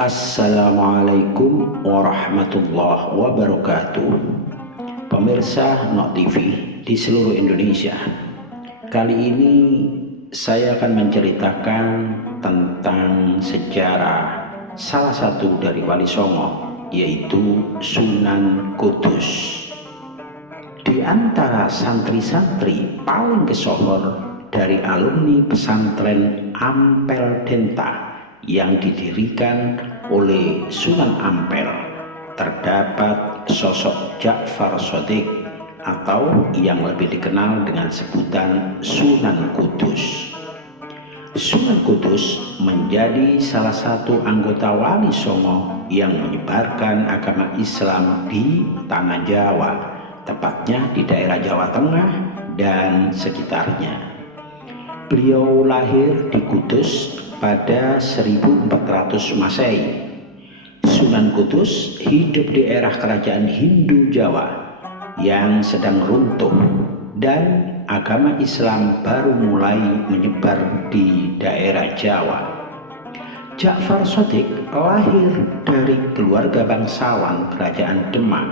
Assalamualaikum warahmatullahi wabarakatuh. Pemirsa Nok TV di seluruh Indonesia, kali ini saya akan menceritakan tentang sejarah salah satu dari Wali Songo, yaitu Sunan Kudus. Di antara santri-santri paling kesohor dari alumni pesantren Ampel Denta yang didirikan oleh Sunan Ampel, terdapat sosok Ja'far Shadiq atau yang lebih dikenal dengan sebutan Sunan Kudus. Sunan Kudus menjadi salah satu anggota Wali Songo yang menyebarkan agama Islam di tanah Jawa, tepatnya di daerah Jawa Tengah dan sekitarnya. Beliau lahir di Kudus pada 1400 Masehi. Sunan Kudus hidup di era kerajaan Hindu Jawa yang sedang runtuh dan agama Islam baru mulai menyebar di daerah Jawa. Ja'far Shadiq lahir dari keluarga bangsawan kerajaan Demak.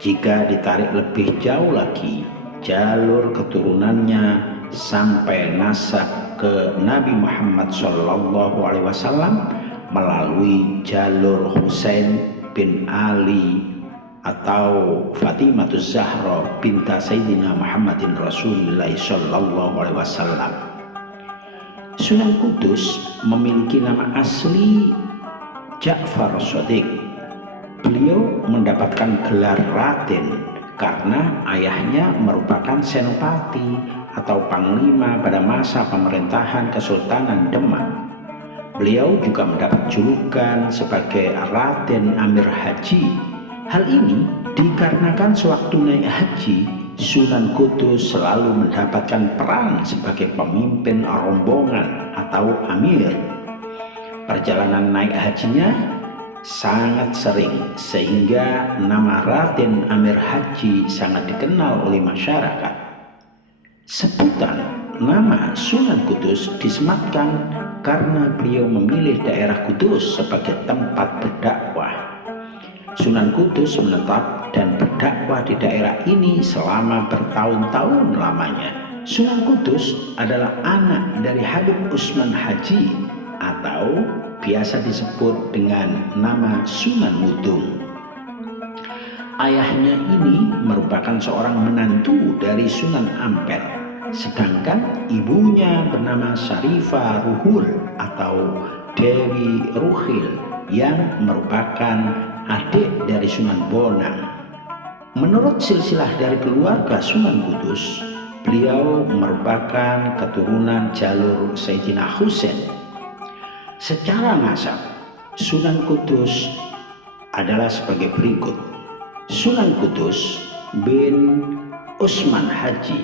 Jika ditarik lebih jauh lagi, jalur keturunannya sampai nasab ke Nabi Muhammad SAW melalui jalur Husain bin Ali atau Fatimatuz Zahra binta Sayyidina Muhammadin Rasulullah SAW. Sunan Kudus memiliki nama asli Ja'far Shadiq. Beliau mendapatkan gelar Raden karena ayahnya merupakan senopati atau panglima pada masa pemerintahan Kesultanan Demak. Beliau juga mendapat julukan sebagai Raden Amir Haji. Hal ini dikarenakan sewaktu naik haji, Sunan Kudus selalu mendapatkan peran sebagai pemimpin rombongan atau amir. Perjalanan naik hajinya sangat sering, sehingga nama Raden Amir Haji sangat dikenal oleh masyarakat. Sebutan nama Sunan Kudus disematkan karena beliau memilih daerah Kudus sebagai tempat berdakwah. Sunan Kudus menetap dan berdakwah di daerah ini selama bertahun-tahun lamanya. Sunan Kudus adalah anak dari Habib Usman Haji atau biasa disebut dengan nama Sunan Mudung. Ayahnya ini merupakan seorang menantu dari Sunan Ampel, sedangkan ibunya bernama Syarifah Ruhul atau Dewi Ruhil yang merupakan adik dari Sunan Bonang. Menurut silsilah dari keluarga Sunan Kudus, beliau merupakan keturunan jalur Sayyidina Husain. Secara nasab, Sunan Kudus adalah sebagai berikut: Sunan Kudus bin Usman Haji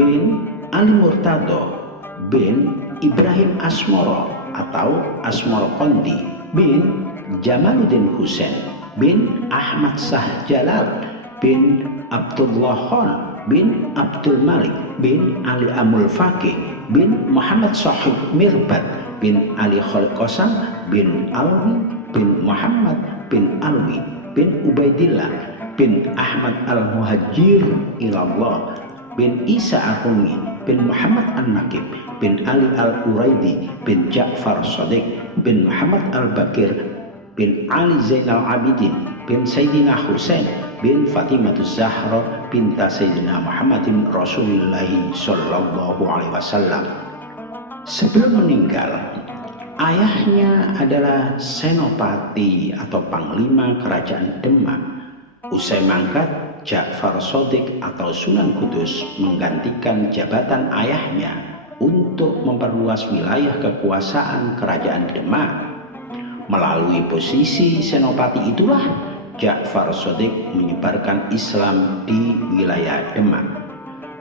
bin Ali Murtado bin Ibrahim Asmoro atau Asmoro Kondi bin Jamaluddin Husain bin Ahmad Shah Jalal bin Abdullah Khan bin Abdul Malik bin Ali Amul Faqih bin Muhammad Sahib Mirbad bin Ali Khalqasam bin Alwi bin Muhammad bin Alwi bin Ubaidillah bin Ahmad Al-Muhajir Ilallah bin Isa Al-Humi bin Muhammad An-Nakib bin Ali Al-Uraidi bin Ja'far Shadiq bin Muhammad Al-Bakir bin Ali Zainal Abidin bin Sayyidina Husain bin Fatimatuz Zahra binta Sayyidina Muhammadin Rasulullah SAW. Sebelum meninggal, ayahnya adalah senopati atau panglima kerajaan Demak. Usai mangkat, Ja'far Shadiq atau Sunan Kudus menggantikan jabatan ayahnya untuk memperluas wilayah kekuasaan kerajaan Demak. Melalui posisi senopati itulah Ja'far Shadiq menyebarkan Islam di wilayah Demak.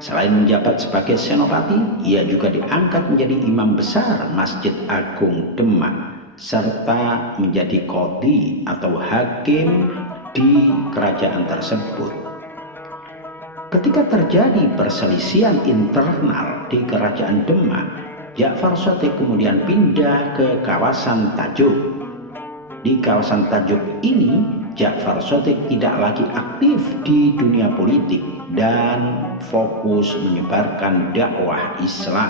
Selain menjabat sebagai senopati, ia juga diangkat menjadi imam besar Masjid Agung Demak serta menjadi qadhi atau hakim di kerajaan tersebut. Ketika terjadi perselisihan internal di kerajaan Demak, Ja'far Shadiq kemudian pindah ke kawasan Tajuk. Di kawasan Tajuk ini, Ja'far Shadiq tidak lagi aktif di dunia politik dan fokus menyebarkan dakwah Islam.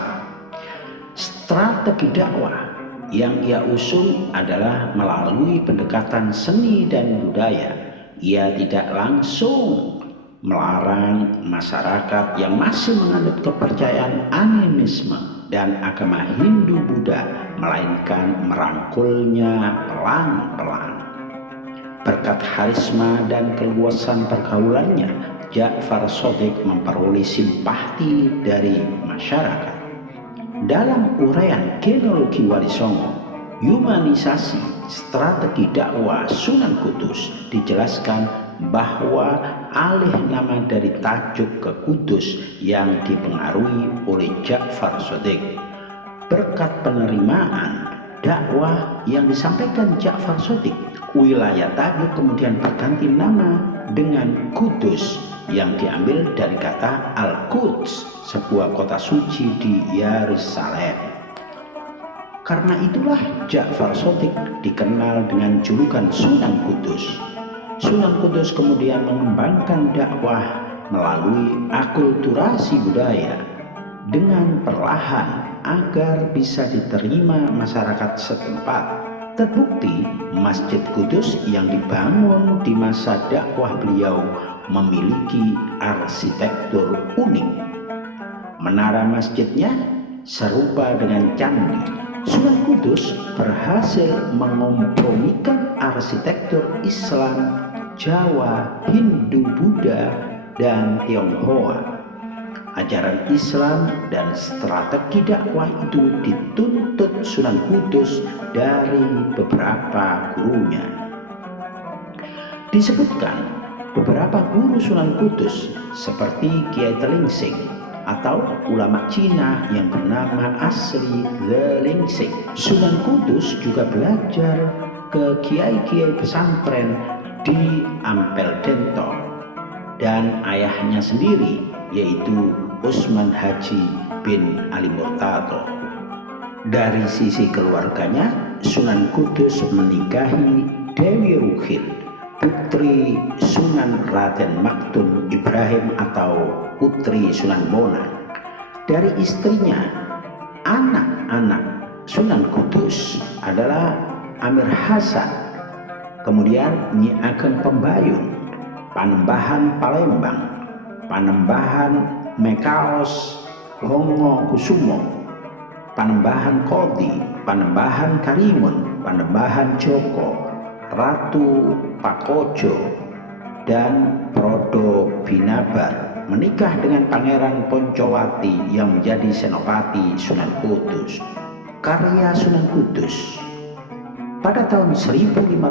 Strategi dakwah yang ia usung adalah melalui pendekatan seni dan budaya. Ia tidak langsung melarang masyarakat yang masih menganut kepercayaan animisme dan agama Hindu-Buddha, melainkan merangkulnya pelan-pelan. Berkat karisma dan keluasan pergaulannya, Ja'far Shadiq memperoleh simpati dari masyarakat. Dalam uraian genealogi Wali Songo, humanisasi strategi dakwah Sunan Kudus, dijelaskan bahwa alih nama dari Tajuk ke Kudus yang dipengaruhi oleh Ja'far Shadiq. Berkat penerimaan dakwah yang disampaikan Ja'far Shadiq, wilayah Tajuk kemudian berganti nama dengan Kudus yang diambil dari kata Al-Quds, sebuah kota suci di Yerusalem. Karena itulah Ja'far Shadiq dikenal dengan julukan Sunan Kudus. Sunan Kudus kemudian mengembangkan dakwah melalui akulturasi budaya dengan perlahan agar bisa diterima masyarakat setempat. Terbukti Masjid Kudus yang dibangun di masa dakwah beliau memiliki arsitektur unik. Menara masjidnya serupa dengan candi. Sunan Kudus berhasil mengompromikan arsitektur Islam, Jawa, Hindu, Buddha, dan Tionghoa. Ajaran Islam dan strategi dakwah itu dituntut Sunan Kudus dari beberapa gurunya. Disebutkan beberapa guru Sunan Kudus seperti Kiai Telingsing atau ulama Cina yang bernama asli The Lingsing. Sunan Kudus juga belajar ke kiai-kiai pesantren di Ampel Dento dan ayahnya sendiri, yaitu Usman Haji bin Ali Murtado. Dari sisi keluarganya, Sunan Kudus menikahi Dewi Ruhil, putri Sunan Raden Maktun Ibrahim atau putri Sunan Bonang. Dari istrinya, anak-anak Sunan Kudus adalah Amir Hasan, kemudian Nyi Ageng Pembayun, Panembahan Palembang, Panembahan Mekaos Hongo Kusumo, Panembahan Kodi, Panembahan Karimun, Panembahan Joko, Ratu Pakojo, dan Prodo Binabar menikah dengan Pangeran Poncowati yang menjadi senopati Sunan Kudus. Karya Sunan Kudus. Pada tahun 1530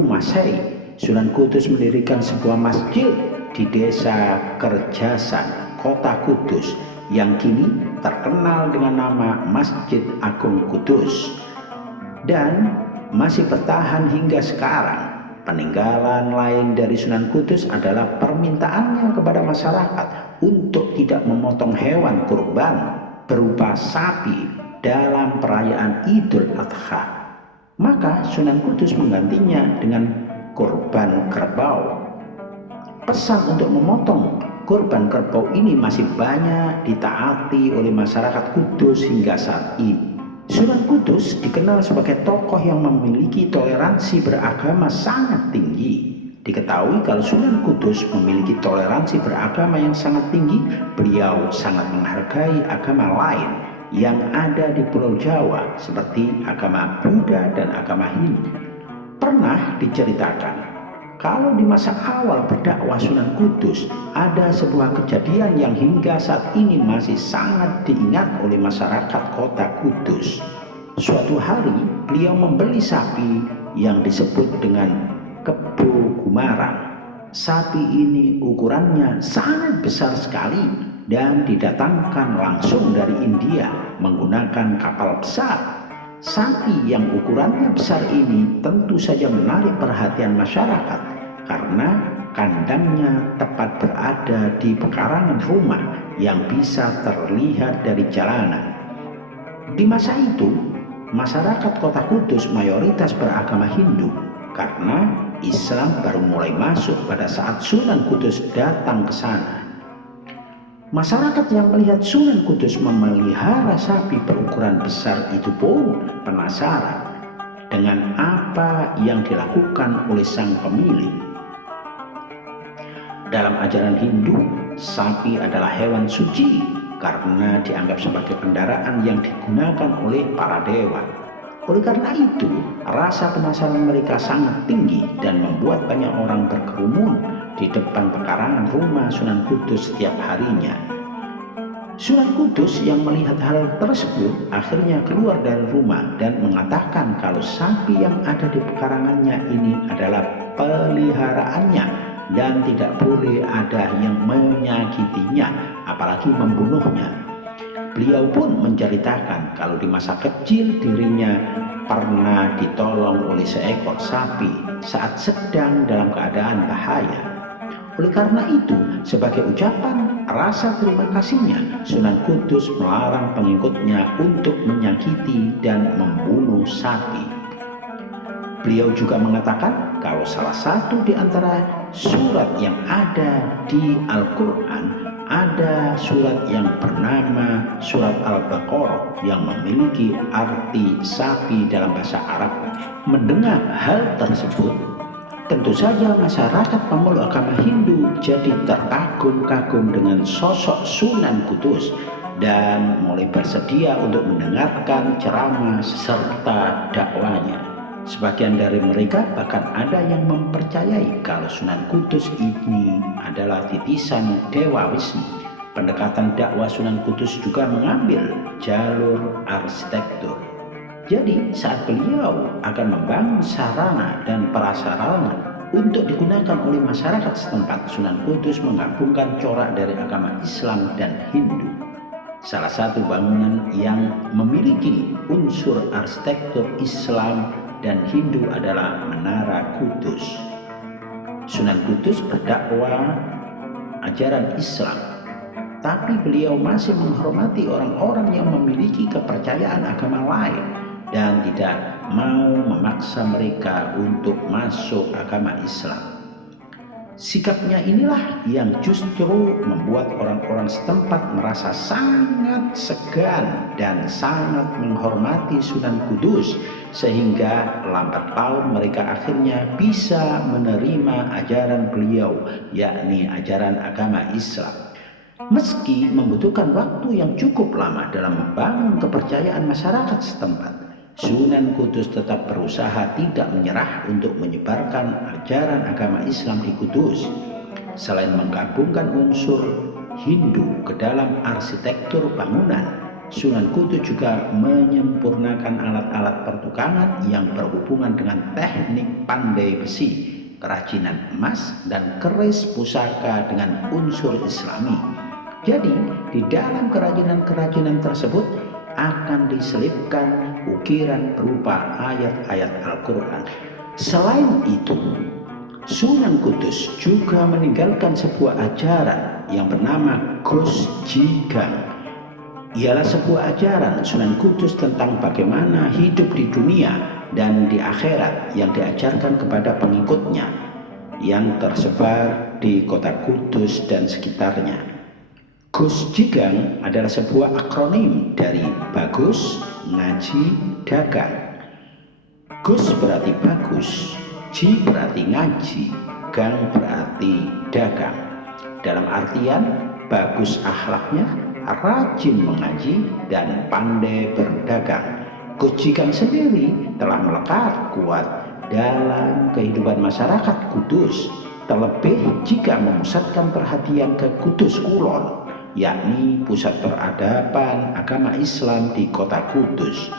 Masehi, Sunan Kudus mendirikan sebuah masjid di desa Kerjasan, kota Kudus, yang kini terkenal dengan nama Masjid Agung Kudus dan masih bertahan hingga sekarang. Peninggalan lain dari Sunan Kudus adalah permintaannya kepada masyarakat untuk tidak memotong hewan kurban berupa sapi dalam perayaan Idul Adha. Maka Sunan Kudus menggantinya dengan kurban kerbau. Pesan untuk memotong kurban kerbau ini masih banyak ditaati oleh masyarakat Kudus hingga saat ini. Sunan Kudus dikenal sebagai tokoh yang memiliki toleransi beragama sangat tinggi. Diketahui kalau Sunan Kudus memiliki toleransi beragama yang sangat tinggi, beliau sangat menghargai agama lain yang ada di Pulau Jawa seperti agama Buddha dan agama Hindu. Pernah diceritakan kalau di masa awal berdakwah Sunan Kudus ada sebuah kejadian yang hingga saat ini masih sangat diingat oleh masyarakat kota Kudus. Suatu hari beliau membeli sapi yang disebut dengan Kebo Gumarang. Sapi ini ukurannya sangat besar sekali dan didatangkan langsung dari India menggunakan kapal besar. Sapi yang ukurannya besar ini tentu saja menarik perhatian masyarakat karena kandangnya tepat berada di pekarangan rumah yang bisa terlihat dari jalanan. Di masa itu, masyarakat kota Kudus mayoritas beragama Hindu karena Islam baru mulai masuk pada saat Sunan Kudus datang ke sana. Masyarakat yang melihat Sunan Kudus memelihara sapi berukuran besar itu pun penasaran dengan apa yang dilakukan oleh sang pemilik. Dalam ajaran Hindu, sapi adalah hewan suci karena dianggap sebagai kendaraan yang digunakan oleh para dewa. Oleh karena itu, rasa penasaran mereka sangat tinggi dan membuat banyak orang berkerumun di depan pekarangan rumah Sunan Kudus setiap harinya. Sunan Kudus yang melihat hal tersebut akhirnya keluar dari rumah dan mengatakan kalau sapi yang ada di pekarangannya ini adalah peliharaannya dan tidak boleh ada yang menyakitinya, apalagi membunuhnya. Beliau pun menceritakan kalau di masa kecil dirinya pernah ditolong oleh seekor sapi saat sedang dalam keadaan bahaya. Oleh karena itu, sebagai ucapan rasa terima kasihnya, Sunan Kudus melarang pengikutnya untuk menyakiti dan membunuh sapi. Beliau juga mengatakan kalau salah satu di antara surat yang ada di Al-Quran ada surat yang bernama surat Al-Baqarah yang memiliki arti sapi dalam bahasa Arab. Mendengar hal tersebut, tentu saja masyarakat pemeluk agama Hindu jadi terkagum-kagum dengan sosok Sunan Kudus dan mulai bersedia untuk mendengarkan ceramah serta dakwanya. Sebagian dari mereka bahkan ada yang mempercayai kalau Sunan Kudus ini adalah titisan Dewa Wisnu. Pendekatan dakwah Sunan Kudus juga mengambil jalur arsitektur. Jadi saat beliau akan membangun sarana dan prasarana untuk digunakan oleh masyarakat setempat, Sunan Kudus menggabungkan corak dari agama Islam dan Hindu. Salah satu bangunan yang memiliki unsur arsitektur Islam dan Hindu adalah Menara Kudus. Sunan Kudus berdakwah ajaran Islam, tapi beliau masih menghormati orang-orang yang memiliki kepercayaan agama lain dan tidak mau memaksa mereka untuk masuk agama Islam. Sikapnya inilah yang justru membuat orang-orang setempat merasa sangat segan dan sangat menghormati Sunan Kudus, sehingga lambat laun mereka akhirnya bisa menerima ajaran beliau, yakni ajaran agama Islam. Meski membutuhkan waktu yang cukup lama dalam membangun kepercayaan masyarakat setempat, Sunan Kudus tetap berusaha tidak menyerah untuk menyebarkan ajaran agama Islam di Kudus. Selain menggabungkan unsur Hindu ke dalam arsitektur bangunan, Sunan Kudus juga menyempurnakan alat-alat pertukangan yang berhubungan dengan teknik pandai besi, kerajinan emas, dan keris pusaka dengan unsur Islami. Jadi, di dalam kerajinan-kerajinan tersebut akan diselipkan ukiran berupa ayat-ayat Al-Quran. Selain itu, Sunan Kudus juga meninggalkan sebuah ajaran yang bernama Gus Jigang. Ialah sebuah ajaran Sunan Kudus tentang bagaimana hidup di dunia dan di akhirat yang diajarkan kepada pengikutnya yang tersebar di kota Kudus dan sekitarnya. Gus Jigang adalah sebuah akronim dari Bagus, Ngaji, Dagang. Gus berarti bagus, Ji berarti ngaji, Gang berarti dagang. Dalam artian bagus akhlaknya, rajin mengaji, dan pandai berdagang. Gus Jigang sendiri telah melekat kuat dalam kehidupan masyarakat Kudus, terlebih jika memusatkan perhatian ke Kudus Kulon, yakni pusat peradaban agama Islam di kota Kudus.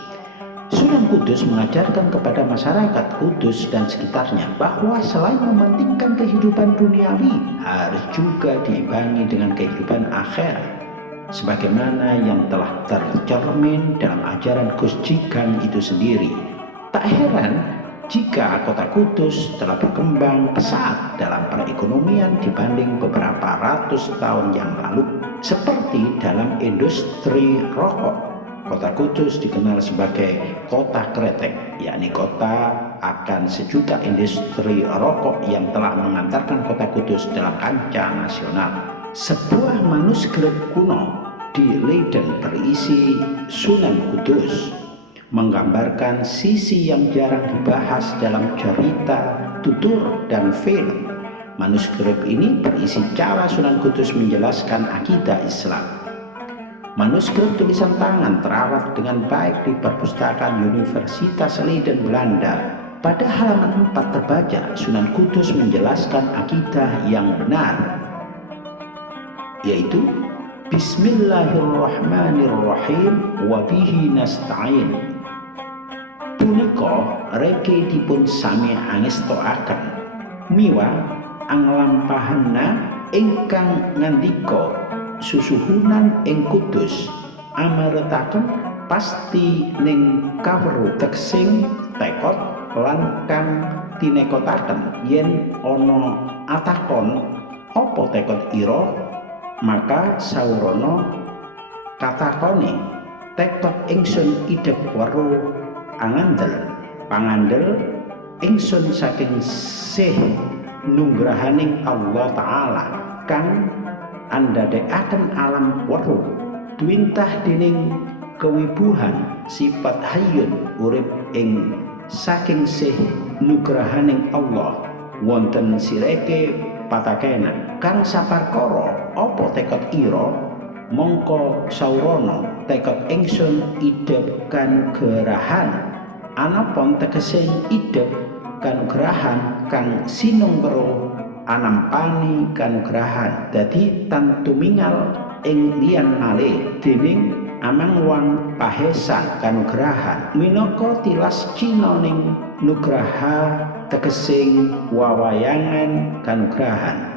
Sunan Kudus mengajarkan kepada masyarakat Kudus dan sekitarnya bahwa selain mementingkan kehidupan duniawi, harus juga diimbangi dengan kehidupan akhirat, sebagaimana yang telah tercermin dalam ajaran Gus Jigang itu sendiri. Tak heran jika kota Kudus telah berkembang pesat dalam perekonomian dibanding beberapa ratus tahun yang lalu, seperti dalam industri rokok. Kota Kudus dikenal sebagai kota kretek, yakni kota akan sejuta industri rokok yang telah mengantarkan Kota Kudus dalam kancah nasional. Sebuah manuskrip kuno di Leiden berisi Sunan Kudus, menggambarkan sisi yang jarang dibahas dalam cerita, tutur, dan film. Manuskrip ini berisi cara Sunan Kudus menjelaskan akidah Islam. Manuskrip tulisan tangan terawat dengan baik di perpustakaan Universitas Leiden, Belanda. Pada halaman 4 terbaca, Sunan Kudus menjelaskan akidah yang benar, yaitu Bismillahirrahmanirrahim wa bihi nasta'in. Punika reke dipun sami angestoaken miwa anglampahanna ingkang ngandika susuhunan ing Kudus amaretaken pasti ning kaweruh teksing tekot lan kang tinekotaken yen ana atakon apa tekot ira, maka sawrana katakone tekot ingsun idep weruh pangandel ingsun saking sih nunggrahaning Allah Ta'ala kang andadekaken alam weruh duwintah dening kewibuhan sifat hayyun urip ing saking sih nugrahaning Allah wonten sireke patakena kang saparkara apa tekad ira mongko sawrana tekad ingsun idep kanugrahan anapun tegese idep kanugrahan kang sinungkero anampani kanugrahan dadi tantumingal ing liyan malih dening amang wang pahesan kanugrahan minangka tilas cina ning nugraha tegesing wawayangan kanugrahan.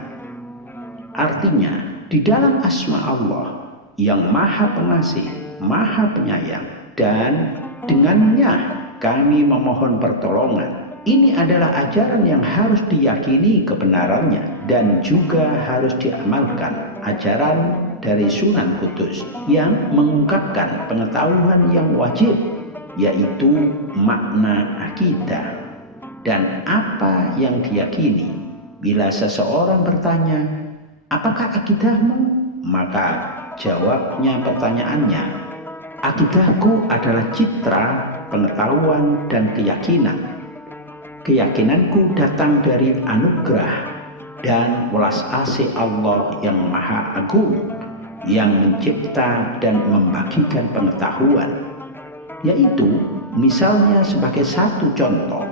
Artinya di dalam asma Allah yang maha pengasih, maha penyayang, dan dengannya kami memohon pertolongan. Ini adalah ajaran yang harus diyakini kebenarannya dan juga harus diamalkan. Ajaran dari Sunan Kudus yang mengungkapkan pengetahuan yang wajib, yaitu makna akidah dan apa yang diyakini. Bila seseorang bertanya, apakah akidahmu? Maka jawabnya pertanyaannya, akidahku adalah citra, pengetahuan, dan keyakinan. Keyakinanku datang dari anugerah dan welas asih Allah yang maha agung, yang mencipta dan membagikan pengetahuan. Yaitu misalnya sebagai satu contoh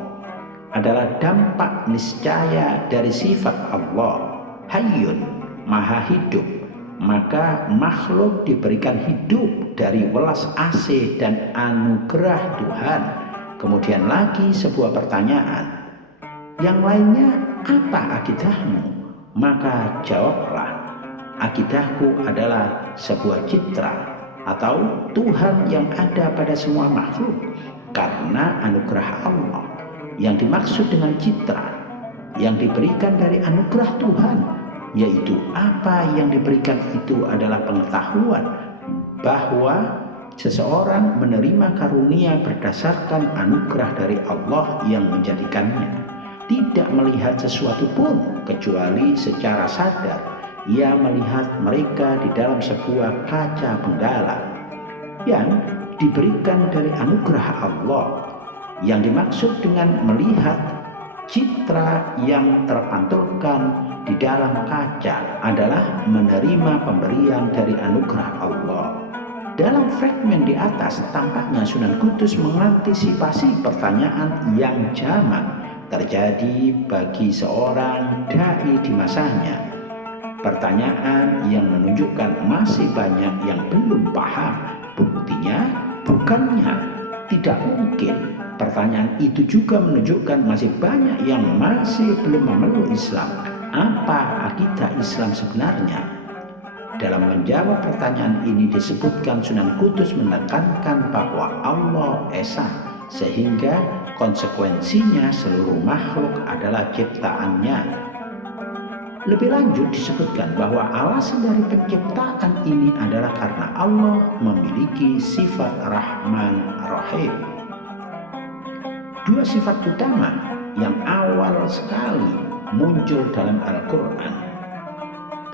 adalah dampak niscaya dari sifat Allah hayyun, maha hidup, maka makhluk diberikan hidup dari welas asih dan anugerah Tuhan. Kemudian lagi sebuah pertanyaan, yang lainnya apa akidahmu? Maka jawablah, akidahku adalah sebuah citra atau Tuhan yang ada pada semua makhluk karena anugerah Allah. Yang dimaksud dengan citra yang diberikan dari anugerah Tuhan, yaitu apa yang diberikan itu adalah pengetahuan bahwa seseorang menerima karunia berdasarkan anugerah dari Allah yang menjadikannya tidak melihat sesuatu pun kecuali secara sadar. Ia melihat mereka di dalam sebuah kaca benggala yang diberikan dari anugerah Allah. Yang dimaksud dengan melihat citra yang terpantulkan di dalam kaca adalah menerima pemberian dari anugerah Allah. Dalam fragmen di atas tampaknya Sunan Kudus mengantisipasi pertanyaan yang jamak terjadi bagi seorang dai di masanya. Pertanyaan yang menunjukkan masih banyak yang belum paham. Buktinya bukannya tidak mungkin. Pertanyaan itu juga menunjukkan masih banyak yang masih belum memeluk Islam. Apa akidah Islam sebenarnya? Dalam menjawab pertanyaan ini disebutkan Sunan Kudus menekankan bahwa Allah Esa, sehingga konsekuensinya seluruh makhluk adalah ciptaannya. Lebih lanjut disebutkan bahwa alasan dari penciptaan ini adalah karena Allah memiliki sifat Rahman Rahim. Dua sifat utama yang awal sekali muncul dalam Al-Quran.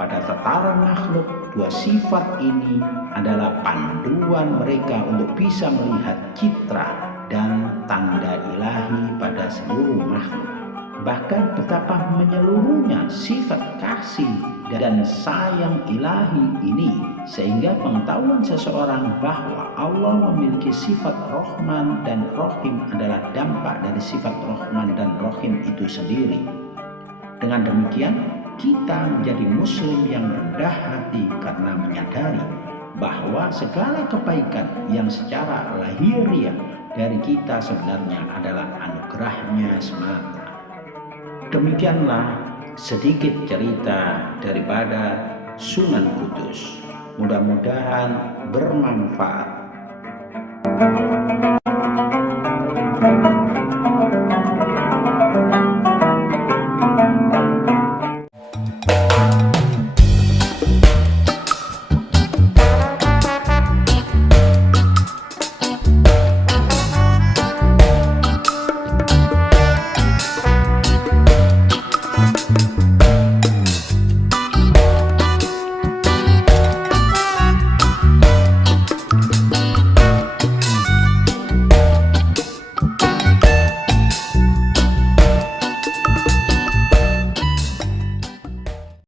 Pada tataran makhluk, dua sifat ini adalah panduan mereka untuk bisa melihat citra dan tanda ilahi pada seluruh makhluk. Bahkan betapa menyeluruhnya sifat kasih dan sayang ilahi ini, sehingga pengetahuan seseorang bahwa Allah memiliki sifat Rahman dan Rahim adalah dampak dari sifat Rahman dan Rahim itu sendiri. Dengan demikian, kita menjadi muslim yang rendah hati karena menyadari bahwa segala kebaikan yang secara lahiriah dari kita sebenarnya adalah anugerahnya semata. Demikianlah sedikit cerita daripada Sunan Kudus. Mudah-mudahan bermanfaat.